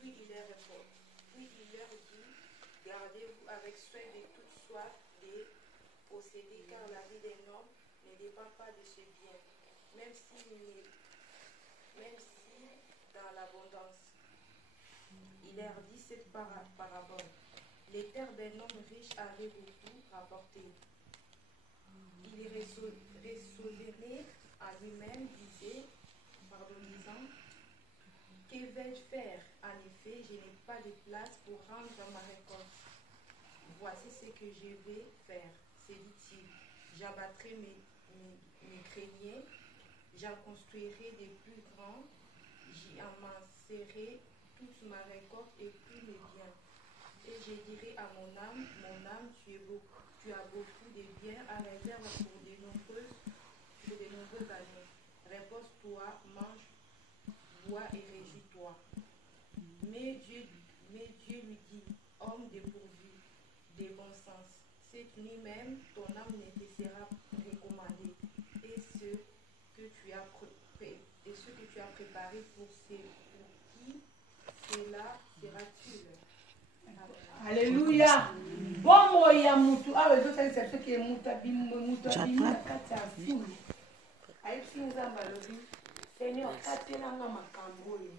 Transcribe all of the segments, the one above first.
Puis il leur dit, gardez-vous avec soin de toute soif de posséder, car la vie d'un homme ne dépend pas de ses biens, même si dans l'abondance. Il leur dit cette parabole. Les terres d'un homme riche avaient beaucoup rapporté. Il raisonnait à lui-même, disant, que vais-je faire? En effet, je n'ai pas de place pour rendre ma récolte. Voici ce que je vais faire, se dit-il. J'abattrai mes greniers, j'en construirai des plus grands, j'y amasserai toute ma récolte et tous mes biens. Et je dirai à mon âme, tu as beaucoup de biens à réserve pour de nombreuses années. Repose-toi, mange, bois et réjouis-toi. Mais Dieu lui dit, homme dépourvu de bon sens, cette nuit même, ton âme ne te sera recommandée. Et ce que tu as préparé pour qui cela sera-t-il? Alléluia. Bon ya mutu awe zo sali sa soki mutu abimi na kati ya fulu. Ayebisi nzambe alobi, Seigneur, katelanga makambo oyo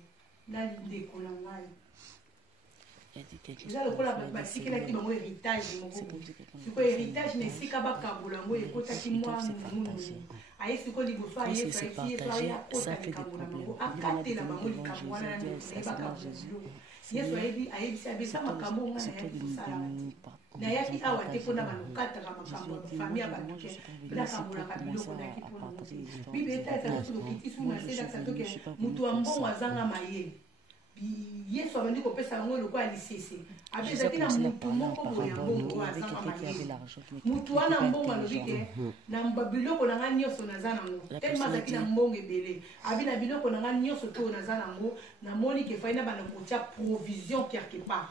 na ndeko na ngai. Eza lokola basikelaki bango héritage moko. Sikoyo héritage na esika bakambola yango ekotaki mwa mununu. Aye sikoyo liboso ayesu aye akota likambo na bango akatela bango likambo wana na bakambola. Yesu ayebisi abesa makambo nga na yaki kosala na yaki awa te mpona balokataka makambo ya bafamille ya bato te belakambolaka biloko na yaki mpona mote. Bible etala soki lokiti su na se lakisa toke moto ya mbongo azanga mayele. Yesu abandi kopesa yango lokola lisese abezaki na mutu moko boye ya mbongo oyo azanga mayele. Mutu wana mbongo alobi ke na biloko na nga nyonso naza nango telema azalaki na mbongo ebele abi na biloko na nga nyonso te oyo naza nango namoni ke fai na bana kotia provision quelque part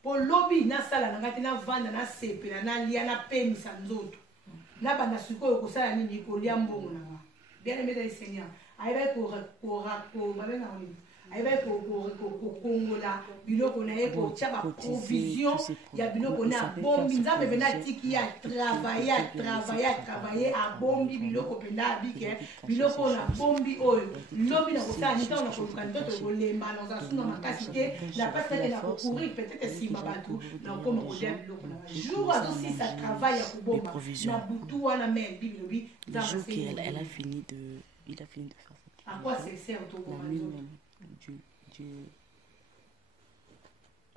mpo lobi nasala na nga te navanda nasepela nalia napemisa nzoto na bana sikoyo kosala nini kolia mbongo na nga bien aimé dans le Seigneur ayebaki babenga nini ayebaki kokongola biloko na ye kotia baprovision ya biloko na abombi nzambe mpena atiki ye atravaille abombi biloko mpena abike biloko oyo abombi oyo lobi na kosala ni ntango na koluka nzoto kolemba na ozala suna makasi te na pasi teke na kokourir peut-être esimba bato na okoma kolia biloko na ba jour azosisa travail ya kobomba na butu wana me bible lobi nzambe il a fini de faire ça. À quoi c'est sert tobomba nzoto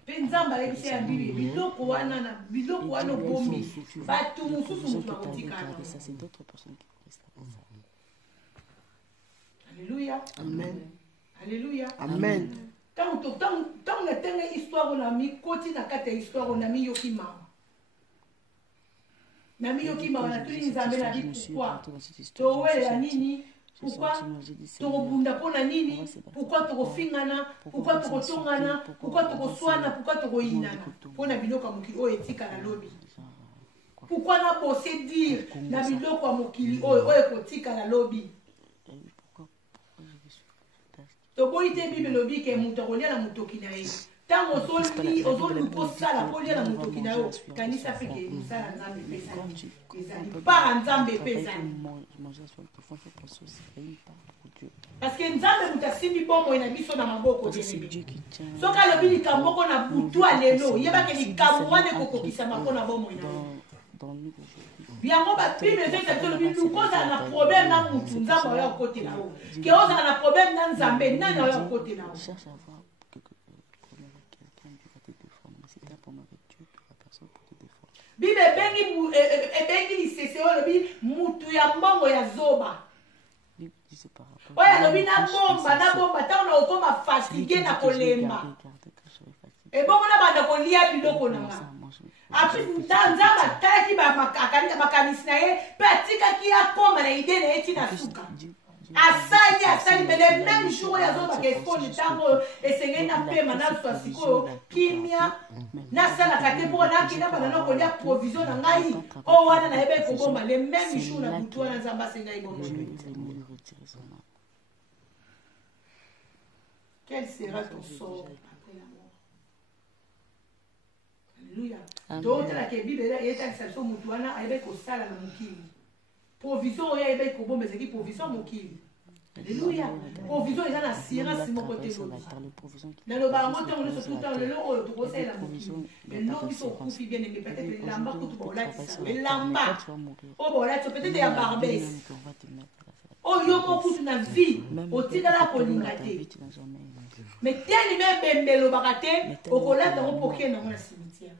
Penzamba ayebisi ya bibi biloko wana obombi bato mosusu motu bakotikana. C'est d'autres personnes qui restent là. Alléluia. Amen. Alléluia. Amen. Tant na tenge histoire na mi koti na kati ya histoire na mi yoki mawa. Na mi yoki mawa na tuli nzambe na bi pourquoi towe ya nini? Pourquoi tokobunda mpona nini? Pourquoi tokofingana? Pourquoi tokotongana? Pourquoi tokoswana? Pourquoi tokoyinana? Mpona biloko ya mokili oyo etikala lobi. Pourquoi na bose dire na biloko ya mokili oyo ekotikala lobi? Toboyi te Bible lobi ke moto akolia na motoki na ye. Tango ozoluka osala kolia na motoki na yo kanisa mpe ke mosala nzambe epesani ezali para nzambe epesani parce que nzambe moto asimbi bomoi na biso na maboko soki alobi likambo moko na butu alelo yebake likambo wana ekokokisama mpo na bomoi na yo yango babible ezokisa biso lobi luka ozala na problème na mutu nzambe oyo akotela yo ke ozala na problème na nzambe nani oyo akotela yo. Bible ebengi lisese oyo lobi mutu ya mbongo ya zoba oyo alobi nabomba ntango na okoma fatigue na kolemba ebongo na banda kolia biloko na nga nzambe atalaki makanisi na ye mpe atikaki akoma na ide na ye ntina suka asali me le même jour oyo azobaka espone ntango oyo esengeli na pema nazwa sikoyo kimia nasalaka te mpo nakenda bana nakolia provision na ngai oyo wana nayebaki kobomba le même jour na butu wana nzambe asengai bombo. Quel sera ton sort après la mort. Alléluia. Donc, la Bible est une station mutuana, avec au sala na mukili. Provision, il y a avec au bon, mais c'est provision mukili. Alléluia. Provision, il y a la science, c'est mon côté. Dans le bar, on est surtout dans le lot, on trouve ça la mukili. Mais non, ils sont confus bien aimés. Peut-être les lambas, tout pour là, les lambas. Oh, bon, là, peut-être des barbès. Oh, yo, mon coup, tu n'as vie. Au titre de la colingate. Mais tel même bembe le baraté, au colat dans le poké dans le cimetière.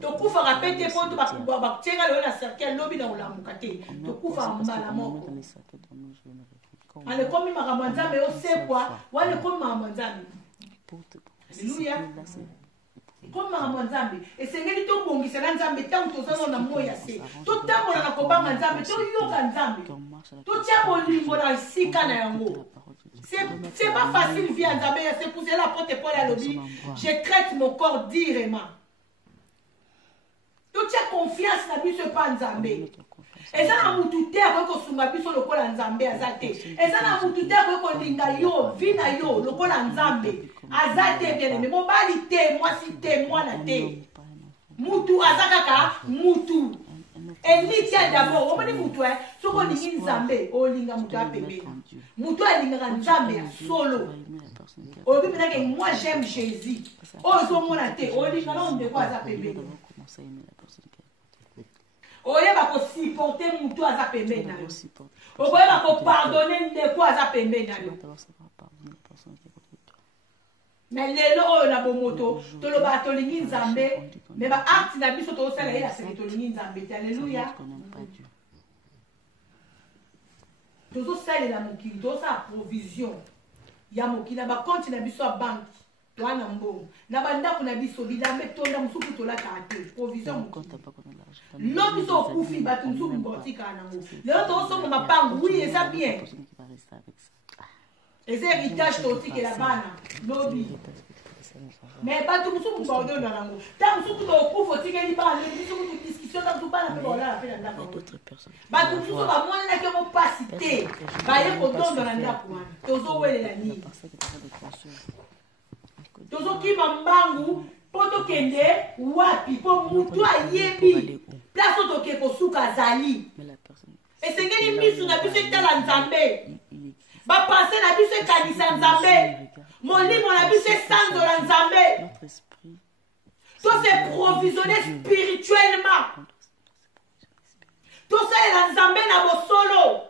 Tokufa rapete po to ba tsenga le na cercle lobi na ulamukate. Tokufa mbala moko. Ale komi maramanza me osekwa, wale komi maramanza. Alléluia. Comme Nzambe et c'est ngeli to bongisa na Nzambe tant tozana na moya se. To tambola na kobanga Nzambe, to yoka Nzambe. To tia bolingo na sika na yango. C'est pas facile via Nzambe, c'est pour cela porte Paul à lobby. Je traite mon corps direment. Tu as confiance na biso pa Nzambe. Eza na mutu te ko sunga biso lokola Nzambe azate. Eza na mutu te ko linga yo, vina yo lokola Nzambe. Azate bien mais mobali te, moi si te, moi na te. Mutu azakaka mutu. Elitia d'abord, on m'a dit mutu soko lingi Nzambe, o linga mutu apembe. Mutu alinga Nzambe solo. O bi mena ke moi j'aime Jésus. O so mona te, o linga na on de quoi azapembe. Oyeba ko supporter mutu azapembe na yo. Oyeba ko pardonner de quoi azapembe na yo. Mais lelo oyo na bomoto to lo ba to lingi Nzambe, mais ba acte na biso to sala ya se to lingi Nzambe. Alléluia. Tozo sala la mokili, to sa provision. Ya mokili ba compte na biso a banque. Wana mbongo na bandako na biso bilambe tonda musuku tola kate provision no biso kufi batu musuku botika nango lelo to somo mapangu oui et ça bien et c'est héritage totique la bana lobi mais batu musuku bordo na nango ta musuku to kufi tike li bana biso ku discussion ta tu bana pe bola la pe na ndako batu musuku ba mwana na ke mo pasité ba ye ko dondo na ndako wana tozo welela ni tozo kima mbangu poto kende wapi po mutu ayebi place toke kosuka zali esengeli misu na biso etala Nzambe bapense na biso ekanisa Nzambe molimo na biso esanzola Nzambe to se provisionner spirituellement to salela Nzambe na bosolo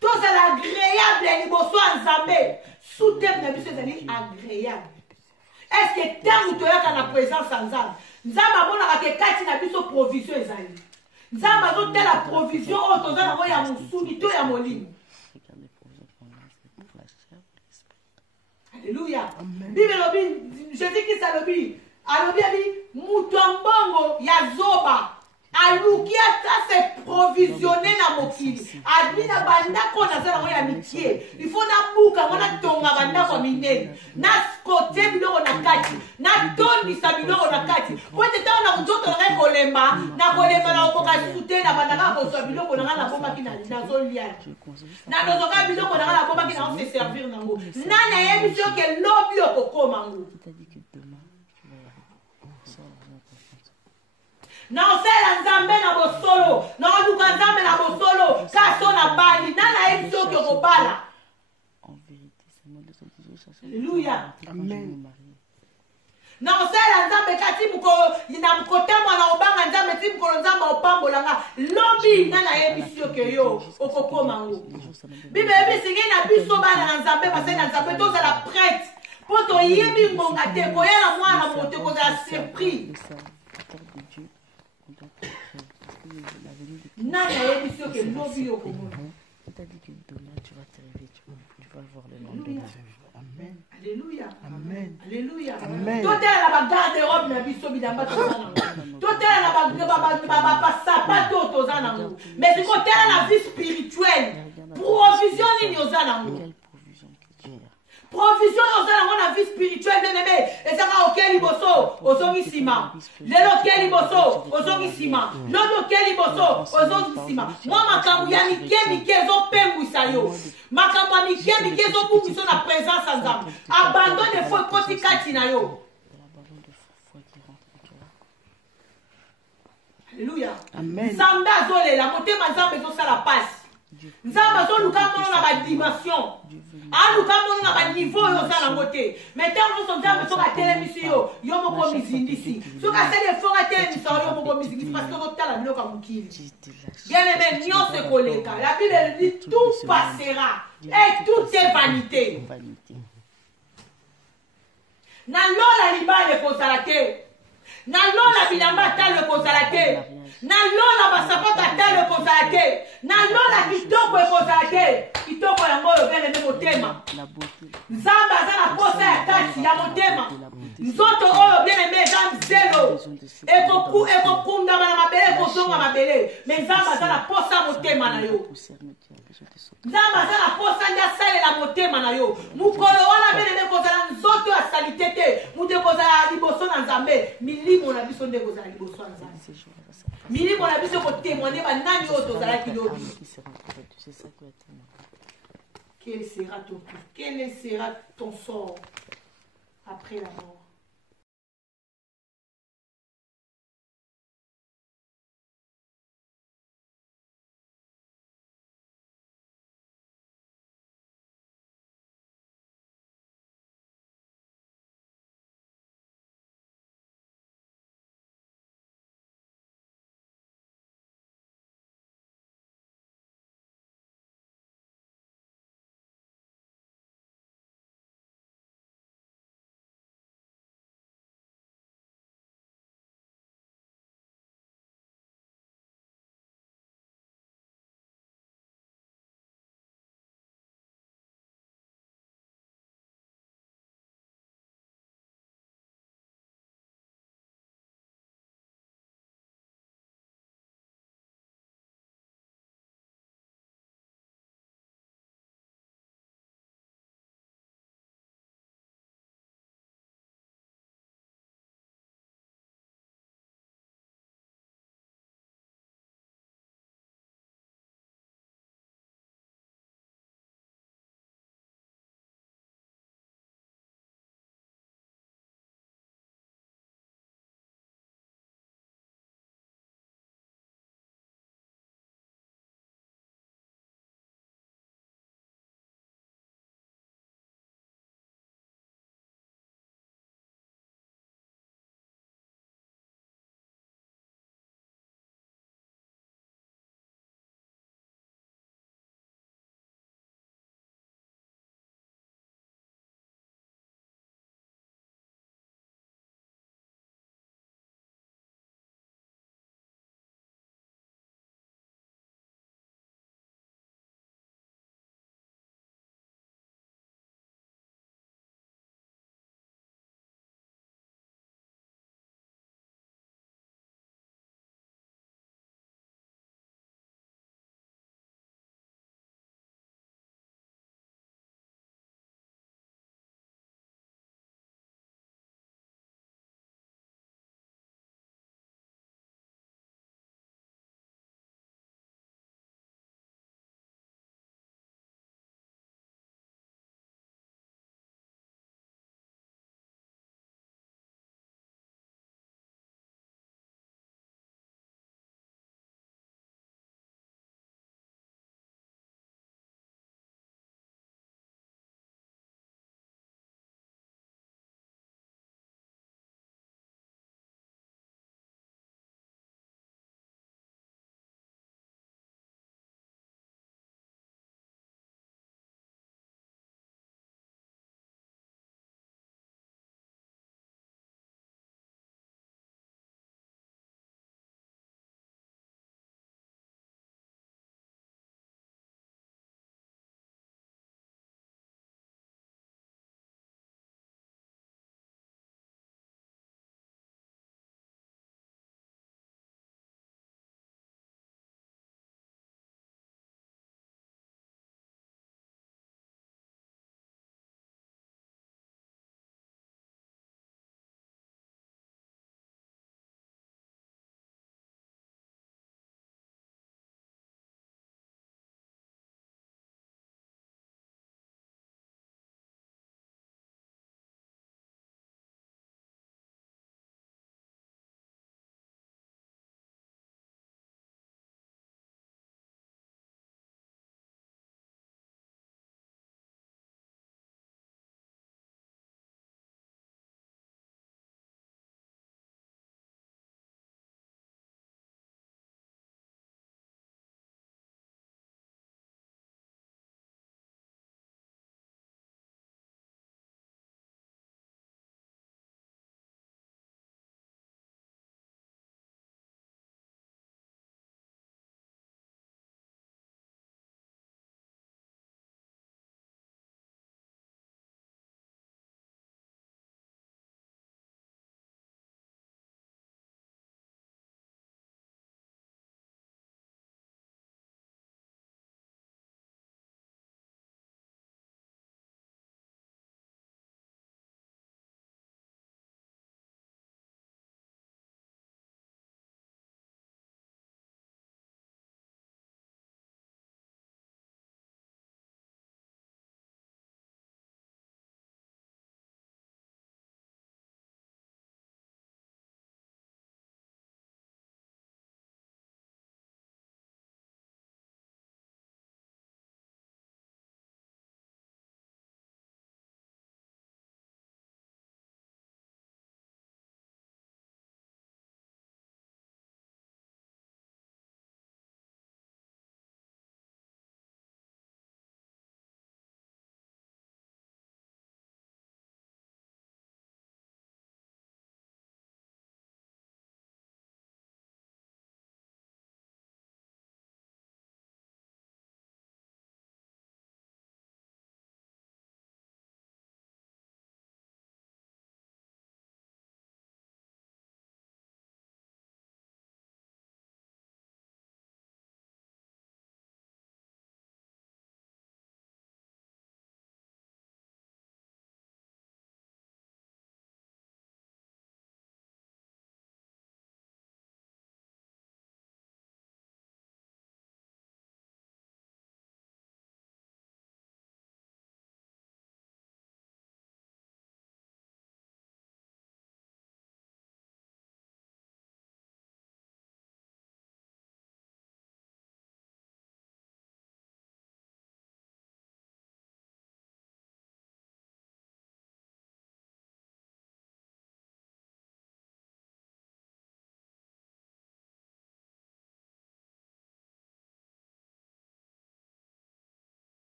tous est agréable liboso Nzambe soutien na biso ezali agréable. Est-ce que tant que tu es na présence Nzambe Nzambe abonaka ke kati na biso provision ezali Nzambe azote la provision oyo toza nango ya mosuni to ya molimo. Alléluia. Bible lobi Jésus-Christ alobi mutu mbongo ya zoba alukia ta se provisionner na mokili adina bandako na zala ya mitie il faut na buka mona tonga bandako minene na kote biloko na kati na tondi sa biloko na kati ko tete na kujoto na kolemba na koka sute na bandaka ko so biloko na bomba kina na zolia na dozoka biloko na bomba kina on se servir nango nana yebi sio ke lobi okokoma ngo na osela Nzambe na bosolo na oluka Nzambe na bosolo kaso na bali nana ebiso ko bala. Alléluia. Amen. Na osela Nzambe kati muko ina mukotema na obanga Nzambe timuko Nzambe opambolanga lobi nana ebiso ke yo okokoma ngo Bible ebisingi na biso bana na Nzambe base na Nzambe toza la prête poto yebi ngonga te ko yela mwana moto ko za surpris nana yebi sio ke lobi yo ko mona t'a dit que demain tu vas te réveiller, tu vas voir le nom de Dieu. Amen. Alléluia. Amen. Alléluia. Amen. Tout est la garde robe na biso bilamba tozana. Tout est la sapato tozana. Mais c'est côté la vie spirituelle. Provision ni ozana. Provision dans la vie spirituelle bien aimé et ça va auquel iboso osongisima lelo auquel iboso osongisima lodo auquel iboso osongisima moi makambu ya mike zo pembwisa yo makambo mike mike ezobungisa na présence ya nzambe abandon de foi ekoti kati na yo. Alléluia. Nzambe azolela motema nzambe ezosala pasi. Nzambe azoluka mono na badimension aluka mono na baniveau oyo oza nango te. Mais ntango nyonso nzambe soki atelemisi yo yo moko mizindisi soki asali efort atelemisa yo moko mizindisi parce que ozotala biloko ya mokili. Bien aimé, nyonso ekoleka. La Bible dit tout passera et tout est vanité. Na lola libala ekozala te, na lola bilamba talo ekozala te, na lola basapata talo ekozala te, na lola kitoko ekozala te. Kitoko yango oyo bien aimé motema. Nzambe aza na posa ya kati ya motema. Nzoto oyo bien aimé eza nzelo ekokundama na mabele ekozonga mabele. Mais nzambe aza na posa ya motema na yo. Nzambe aza na posa nde asalela motema na yo. Mukolo wana bien aimé kozala nzoto ya salite te. Mutu ekozala liboso na nzambe. Milimo na biso nde ekozala liboso ya nzambe. Milimo na biso kotémoigner banani oyo tozalaki lobi. Quel sera ton sort après la mort?